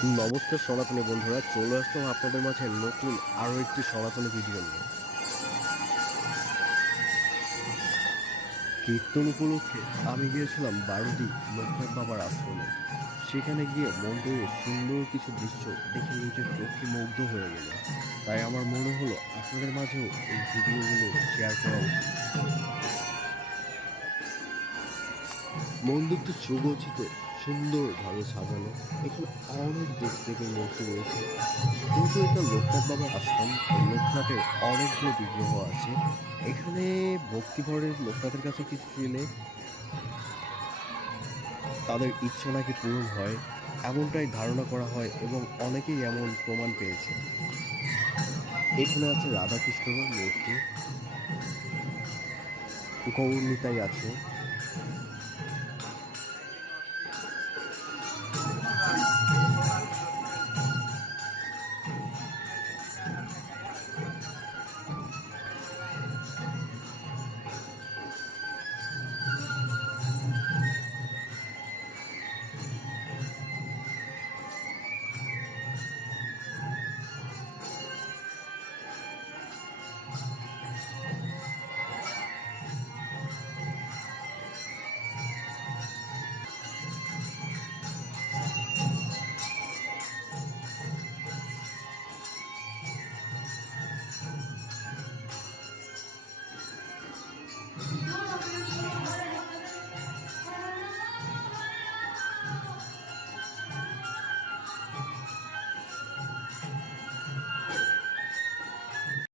নমস্কার সনাতনী বন্ধুরা, চলে আসলাম আপনাদের মাঝে নতুন আরও একটি সনাতনী ভিডিও নিয়ে। কীর্তন উপলক্ষে আমি গিয়েছিলাম বারুদি লোকনাথ বাবার আশ্রমে। সেখানে গিয়ে মন্দিরে সুন্দর কিছু দৃশ্য দেখে নিজের চোখে মুগ্ধ হয়ে গেল তাই আমার মনে হলো আপনাদের মাঝেও এই ভিডিওগুলো শেয়ার করা উচিত। মন্দিরটি সুগঠিত সুন্দরভাবে সাজানো। এখানে অনেক দেশ থেকে মূর্তি রয়েছে। যেহেতু এটা লোকনাথ বাবার আশ্রম লোকনাথের অনেকগুলো বিগ্রহ আছে। এখানে ভক্তিভরের লোকনাথের কাছে কিছু পেলে তাদের ইচ্ছা নাকি পূরণ হয়, এমনটাই ধারণা করা হয় এবং অনেকেই এমন প্রমাণ পেয়েছে। এখানে আছে রাধাকৃষ্ণের মূর্তি। গৌরনীতাই আছে।